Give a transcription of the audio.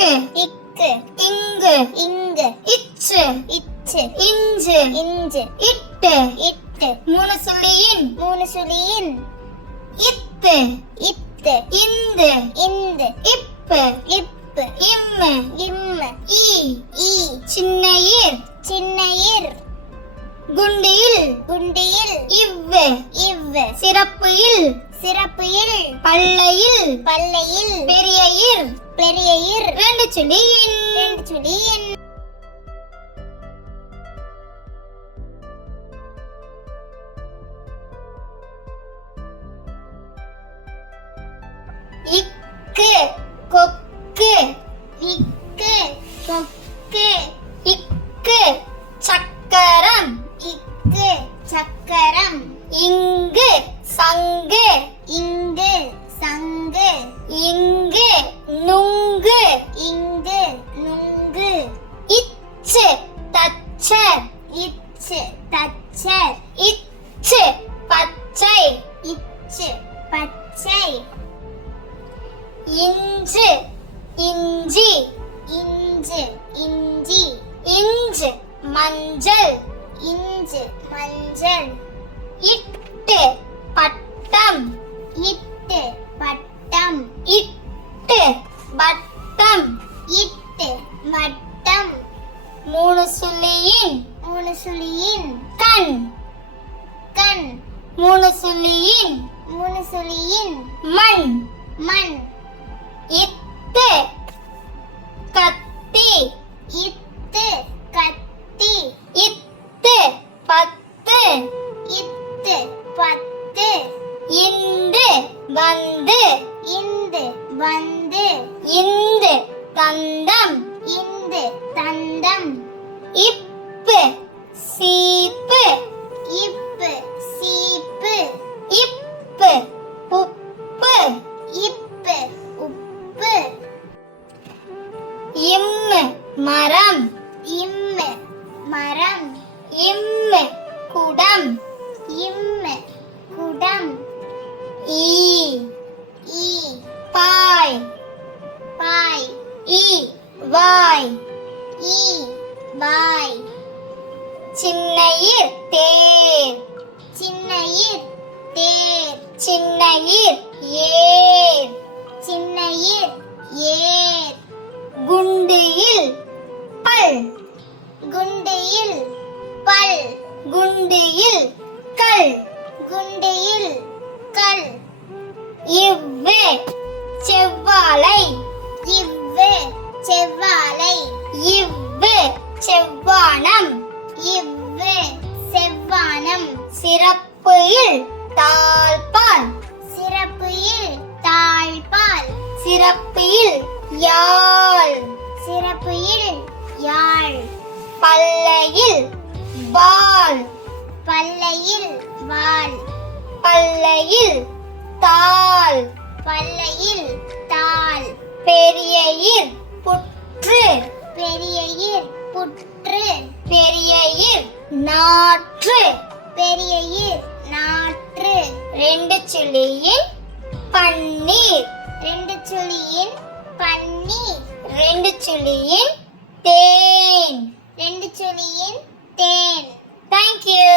இக்கு இக்கு இங்கு இங்கு இச்சு இச்சு இஞ்சு இஞ்சு இட்டு இட்டு மூணு சுழியின் மூணு சுழியின் இத்து இத்து இந்து இந்து இப்பு இப்பு இம்மு இம்மு ஈ ஈ சின்ன ஈர் சின்ன இர் குண்டியில் குண்டியில் இவ்வு இவ்வு சிறப்பு இல் சிறப்பு இல் பல்லையில் பல்லையில் பெரிய இர் பெரிய இர் ரெண்டு சுழியின் ரெண்டு சுழியின் இக்கு கொக்கு இக்கு கொக்கு இக்கு சக்கரம் இக்கு சக்கரம் இங்கு சங்கு இங்கு சங்கு இங்கு நுங்கு இங்கு நுங்கு இச்சு தச்சர் இச்சு தச்சர் இச்சு பச்சை இச்சு பச்சை இஞ்சு இஞ்சி இஞ்சு இஞ்சி இஞ்சு மஞ்சள் இஞ்சு மஞ்சள் இட்டு பட்டம் இட்டு பட்டம் இட்டு பட்டம் இட்டு வட்டம் மூணு சுழியின் மூணு சுழியின் கண் கண் மூணு சுழியின் மூணு சுழியின் மண் மண் இத்து கத்தி இத்து கத்தி இத்து பத்து இத்து பத்து இந்து வந்து இந்து வந்து இந்து தந்தம் இந்து தந்தம் இப்பு சீப்பு இப்பு சீப்பு இப்பு உப்பு இப்பு உப்பு இம்மு மரம் இம்மு மரம் இம்மு குடம் இம்மு குடம் ஈ ஈ பாய் பாய் ஈ வாய் ஈ வாய் சின்ன ஈர் தேர் சின்ன இர் தேர் சின்ன ஈர் ஏர் சின்ன இர் ஏர் குண்டியில் பல் குண்டியில் பல் குண்டியில் கல் குண்டியில் கல் இவ்வு செவ்வாழை இவ்வு செவ்வாழை இவ்வு செவ்வானம் இவ்வு செவ்வானம் சிறப்பு இல் தாழ்பால் சிறப்பு இல் தாழ்பால் சிறப்பு இல் யாழ் சிறப்பு இல் யாழ் பல்லையில் வாள் பல்லையில் வாள் பல்லையில் தாள் பல்லையில் தாள் பெரிய இர் புற்று பெரிய இர் புற்று பெரிய இர் நாற்று பெரிய இர் நாற்று ரெண்டு சுழியின் பன்னீர் ரெண்டு சுழியின் பன்னீர் ரெண்டு சுழியின் தேன் ரெண்டு சுழியின் தேன் Thank you.